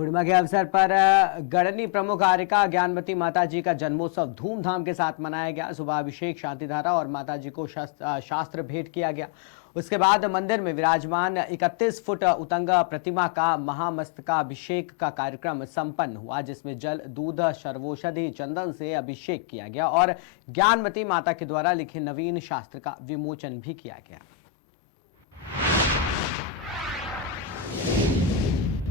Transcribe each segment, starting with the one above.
पूर्णिमा के अवसर पर गढ़नी प्रमुख आर्यिका ज्ञानवती माता जी का जन्मोत्सव धूमधाम के साथ मनाया गया। सुबह अभिषेक, शांतिधारा और माता जी को शास्त्र भेंट किया गया। उसके बाद मंदिर में विराजमान 31 फुट उतंग प्रतिमा का महामस्तकाभिषेक का कार्यक्रम संपन्न हुआ, जिसमें जल, दूध, सर्वौषधि, चंदन से अभिषेक किया गया और ज्ञानवती माता के द्वारा लिखे नवीन शास्त्र का विमोचन भी किया गया।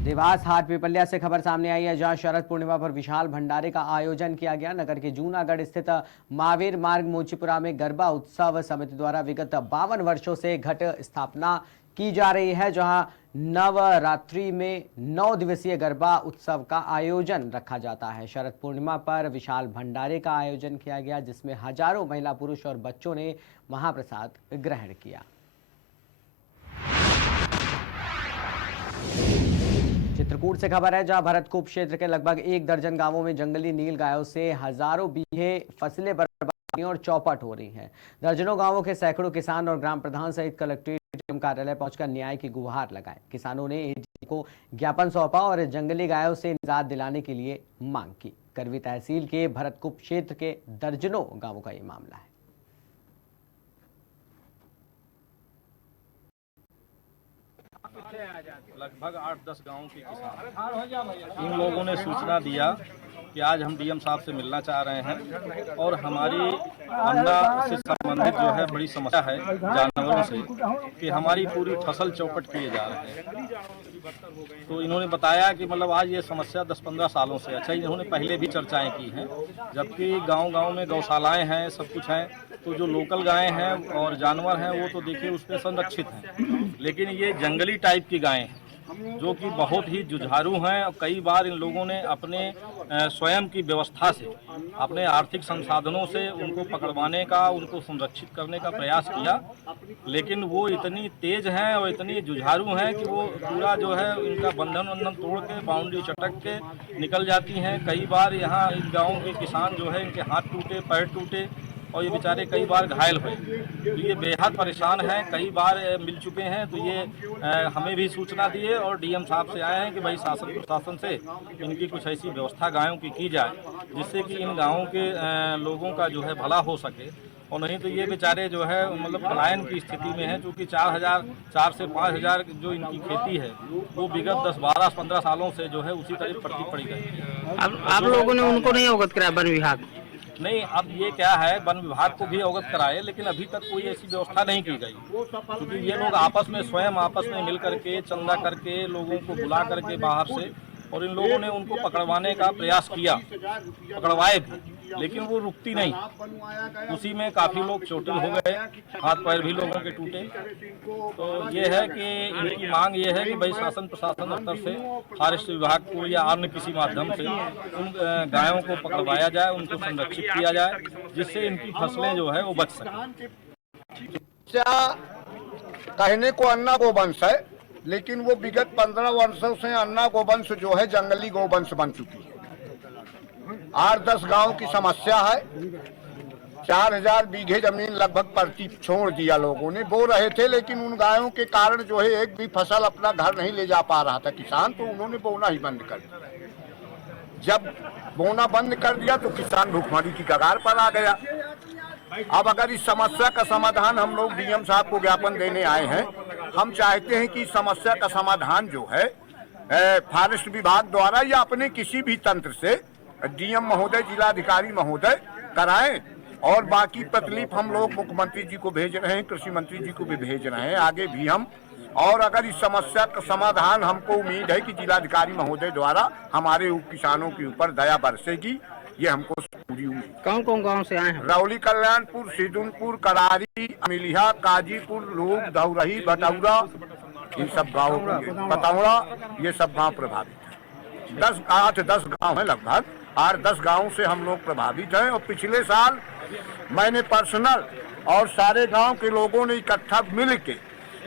देवास हाट पिपल्या से खबर सामने आई है, जहां शरद पूर्णिमा पर विशाल भंडारे का आयोजन किया गया। नगर के जूनागढ़ स्थित महावीर मार्ग मोचीपुरा में गरबा उत्सव समिति द्वारा विगत 52 वर्षों से घट स्थापना की जा रही है, जहां नवरात्रि में 9 दिवसीय गरबा उत्सव का आयोजन रखा जाता है। शरद पूर्णिमा पर विशाल भंडारे का आयोजन किया गया, जिसमें हजारों महिला, पुरुष और बच्चों ने महाप्रसाद ग्रहण किया। चित्रकूट से खबर है, जहां भरतकूप क्षेत्र के लगभग 1 दर्जन गांवों में जंगली नील गायों से हजारों बीघे फसलें बर्बाद और चौपट हो रही हैं। दर्जनों गांवों के सैकड़ों किसान और ग्राम प्रधान सहित कलेक्ट्रेट कार्यालय पहुंचकर न्याय की गुहार लगाए। किसानों ने एडीजी को ज्ञापन सौंपा और जंगली गायों से निजात दिलाने के लिए मांग की। करवी तहसील के भरतकूप क्षेत्र के दर्जनों गांवों का ये मामला है। लगभग 8-10 गांवों के किसान, इन लोगों ने सूचना दिया कि आज हम डीएम साहब से मिलना चाह रहे हैं और हमारी अन्ना से संबंधित जो है बड़ी समस्या है जानवरों से, कि हमारी पूरी फसल चौपट किए जा रहे हैं। तो इन्होंने बताया कि मतलब आज ये समस्या 10-15 सालों से, अच्छा इन्होंने पहले भी चर्चाएं की हैं, जबकि गांव-गांव में गौशालाएं हैं, सब कुछ हैं, तो जो लोकल गायें हैं और जानवर हैं वो तो देखिए उस पर संरक्षित हैं, लेकिन ये जंगली टाइप की गायें हैं जो कि बहुत ही जुझारू हैं। और कई बार इन लोगों ने अपने स्वयं की व्यवस्था से, अपने आर्थिक संसाधनों से उनको पकड़वाने का, उनको संरक्षित करने का प्रयास किया, लेकिन वो इतनी तेज हैं और इतनी जुझारू हैं कि वो पूरा जो है इनका बंधन तोड़ के, बाउंड्री चटक के निकल जाती हैं। कई बार यहाँ इन गाँव के किसान जो है इनके हाथ टूटे, पैर टूटे और ये बेचारे कई बार घायल हुए। तो ये बेहद परेशान हैं, कई बार मिल चुके हैं। तो ये हमें भी सूचना दिए और डीएम साहब से आए हैं कि भाई शासन प्रशासन से इनकी कुछ ऐसी व्यवस्था गायों की जाए, जिससे कि इन गाँवों के लोगों का जो है भला हो सके। और नहीं तो ये बेचारे जो है मतलब पलायन की स्थिति में है, क्योंकि 4 से 5 हज़ार जो इनकी खेती है वो विगत 10, 12, 15 सालों से जो है उसी तरह पड़ती पड़ी गई। अब आप लोगों ने उनको नहीं अवगत कराया वन विभाग? नहीं, अब ये क्या है, वन विभाग को भी अवगत कराए, लेकिन अभी तक कोई ऐसी व्यवस्था नहीं की गई, क्योंकि ये लोग आपस में स्वयं आपस में मिल करके, चंदा करके, लोगों को बुला करके बाहर से, और इन लोगों ने उनको पकड़वाने का प्रयास किया, पकड़वाए भी, लेकिन वो रुकती नहीं। उसी में काफ़ी लोग चोटिल हो गए, हाथ पैर भी लोगों के टूटे। तो ये है कि इनकी मांग ये है कि भाई शासन प्रशासन स्तर से फॉरेस्ट विभाग को या अन्य किसी माध्यम से उन गायों को पकड़वाया जाए, उनको संरक्षित किया जाए, जिससे इनकी फसलें जो है वो बच सकें। कहने को अन्ना गोवंश है, लेकिन वो विगत 15 वर्षों से अन्ना गोवंश जो है जंगली गोवंश बन चुकी है। 8-10 गांव की समस्या है। 4000 बीघे जमीन लगभग परती छोड़ दिया लोगों ने, बो रहे थे, लेकिन उन गायों के कारण जो है एक भी फसल अपना घर नहीं ले जा पा रहा था किसान, तो उन्होंने बोना ही बंद कर दिया। जब बोना बंद कर दिया तो किसान भूखमरी की कगार पर आ गया। अब अगर इस समस्या का समाधान, हम लोग डीएम साहब को ज्ञापन देने आए हैं, हम चाहते हैं कि समस्या का समाधान जो है फॉरेस्ट विभाग द्वारा या अपने किसी भी तंत्र से डीएम महोदय, जिलाधिकारी महोदय कराएं। और बाकी तकलीफ हम लोग मुख्यमंत्री जी को भेज रहे हैं, कृषि मंत्री जी को भी भेज रहे हैं, आगे भी हम। और अगर इस समस्या का समाधान, हमको उम्मीद है कि जिलाधिकारी महोदय द्वारा हमारे किसानों के ऊपर दया बरसेगी, ये हमको पूरी उम्मीद। कौन कौन गाँव से आए हैं? रौली, कल्याणपुर, सिदुनपुर, करारी, अमिलिया, काजीपुर, लोग, दौरही, भटौरा, इन सब गाँव, पतौड़ा, ये सब गाँव प्रभावित है। 8-10 गाँव है, लगभग 8-10 गाँव से हम लोग प्रभावित हैं। और पिछले साल मैंने पर्सनल और सारे गांव के लोगों ने इकट्ठा मिल के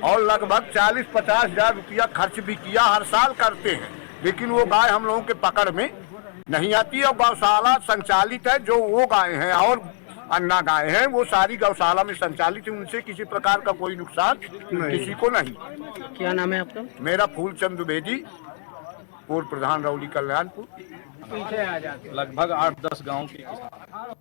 और लगभग 40-50 हज़ार रुपया खर्च भी किया, हर साल करते हैं, लेकिन वो गाय हम लोगों के पकड़ में नहीं आती है। और गौशाला संचालित है, जो वो गाय हैं और अन्ना गाय हैं, वो सारी गौशाला में संचालित है, उनसे किसी प्रकार का कोई नुकसान किसी को नहीं। क्या नाम है आपका? मेरा फूलचंद द्विवेदी। पूर्व प्रधान रौली कल्याणपुर। लगभग 8-10 गांव के किसान।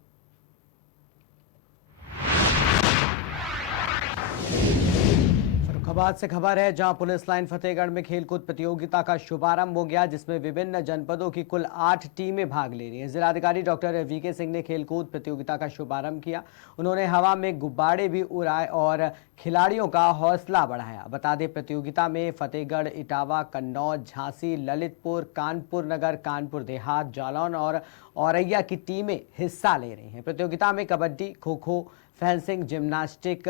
फर्रुखाबाद से खबर है, जहां पुलिस लाइन फतेहगढ़ में खेलकूद प्रतियोगिता का शुभारंभ हो गया, जिसमें विभिन्न जनपदों की कुल 8 टीमें भाग ले रही हैं। जिलाधिकारी डॉक्टर वीके सिंह ने खेलकूद प्रतियोगिता का शुभारंभ किया। उन्होंने हवा में गुब्बारे भी उड़ाए और खिलाड़ियों का हौसला बढ़ाया। बता दें, प्रतियोगिता में फतेहगढ़, इटावा, कन्नौज, झांसी, ललितपुर, कानपुर नगर, कानपुर देहात, जालौन और औरैया की टीमें हिस्सा ले रही हैं। प्रतियोगिता में kabaddi, kho kho, fencing, gymnastic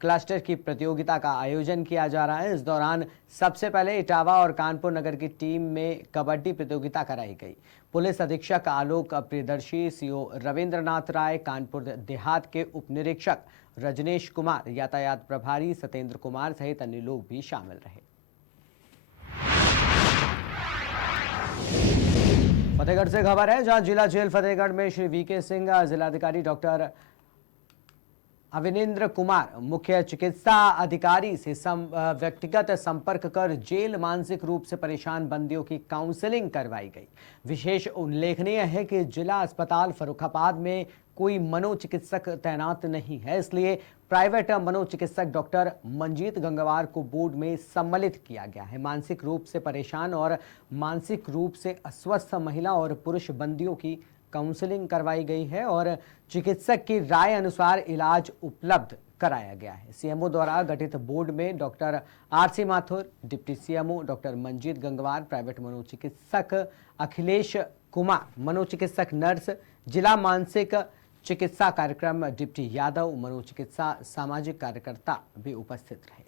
cluster की प्रतियोगिता का आयोजन किया जा रहा है। इस दौरान सबसे पहले इटावा और कानपुर नगर की टीम में कबड्डी प्रतियोगिता कराई गई। पुलिस अधीक्षक आलोक प्रियदर्शी, सीओ रविंद्रनाथ राय, कानपुर देहात के उप निरीक्षक रजनेश कुमार, यातायात प्रभारी सत्येंद्र कुमार सहित अन्य लोग भी शामिल रहे। फतेहगढ़ से खबर है, जहां जिला जेल फतेहगढ़ में श्री वीके सिंह, जिलाधिकारी डॉक्टर अविनेंद्र कुमार, मुख्य चिकित्सा अधिकारी से व्यक्तिगत संपर्क कर जेल मानसिक रूप से परेशान बंदियों की काउंसलिंग करवाई गई। विशेष उल्लेखनीय है कि जिला अस्पताल फर्रुखाबाद में कोई मनोचिकित्सक तैनात नहीं है, इसलिए प्राइवेट मनोचिकित्सक डॉक्टर मंजीत गंगवार को बोर्ड में सम्मिलित किया गया है। मानसिक रूप से परेशान और मानसिक रूप से अस्वस्थ महिला और पुरुष बंदियों की काउंसलिंग करवाई गई है और चिकित्सक की राय अनुसार इलाज उपलब्ध कराया गया है। सीएमओ द्वारा गठित बोर्ड में doctor RC Mathur, deputy CMO doctor Manjeet Gangwar, private मनोचिकित्सक अखिलेश कुमार, मनोचिकित्सक नर्स, जिला मानसिक चिकित्सा कार्यक्रम डिप्टी यादव, मनोचिकित्सा सामाजिक कार्यकर्ता भी उपस्थित रहे।